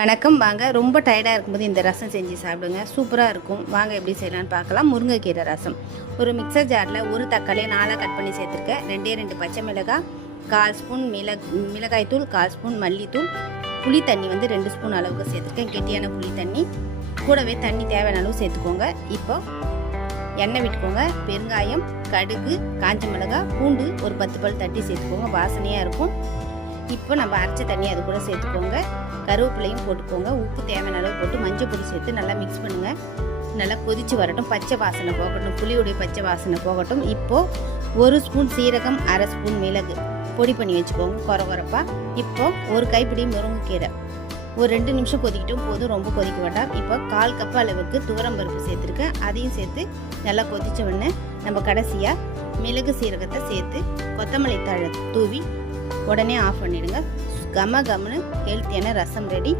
வணக்கம். வாங்க, ரொம்ப டயர்டாக இருக்கும்போது இந்த ரசம் செஞ்சு சாப்பிடுங்க. சூப்பராக இருக்கும். வாங்க எப்படி செய்யலான்னு பார்க்கலாம். முருங்கைக்கீரை ரசம். ஒரு மிக்சர் ஜாரில் ஒரு தக்காளியை 4 கட் பண்ணி சேர்த்துருக்கேன். 2 பச்சை மிளகாய், 1/4 ஸ்பூன் மிளகாய்த்தூள், 1/4 ஸ்பூன் மல்லித்தூள், புளி தண்ணி 2 ஸ்பூன் அளவுக்கு சேர்த்துருக்கேன். கெட்டியான புளி தண்ணி. கூடவே தண்ணி தேவையான அளவு சேர்த்துக்கோங்க. இப்போ எண்ணெய் விட்டுக்கோங்க. பெருங்காயம், கடுகு, காஞ்ச மிளகாய், பூண்டு ஒரு 10 பல் தட்டி சேர்த்துக்கோங்க. வாசனையாக இருக்கும். இப்போ நம்ம அரைச்ச தண்ணி அது கூட சேர்த்துக்கோங்க. கருவேப்பிலையும் போட்டுக்கோங்க. உப்பு தேவையான அளவு போட்டு மஞ்சள் பொடி சேர்த்து நல்லா மிக்ஸ் பண்ணுங்கள். நல்லா கொதித்து வரட்டும். பச்சை வாசனை போகட்டும். புளியுடைய பச்சை வாசனை போகட்டும். இப்போது 1 ஸ்பூன் சீரகம், 1/2 ஸ்பூன் மிளகு பொடி பண்ணி வச்சுக்கோங்க கொரப்பாக. இப்போது ஒரு கைப்பிடி முருங்கைக்கீரை ஒரு 2 நிமிஷம் கொதிக்கிட்டும் போதும், ரொம்ப கொதிக்க வேண்டாம். இப்போ 1/4 கப் அளவுக்கு துவரம் பருப்பு சேர்த்துருக்கேன். அதையும் சேர்த்து நல்லா கொதித்த உடனே நம்ம கடைசியாக மிளகு சீரகத்தை சேர்த்து கொத்தமல்லி தழை தூவி உடனே ஆஃப் பண்ணிடுங்க. கமன்னு ஹெல்த்தியான ரசம் ரெடி.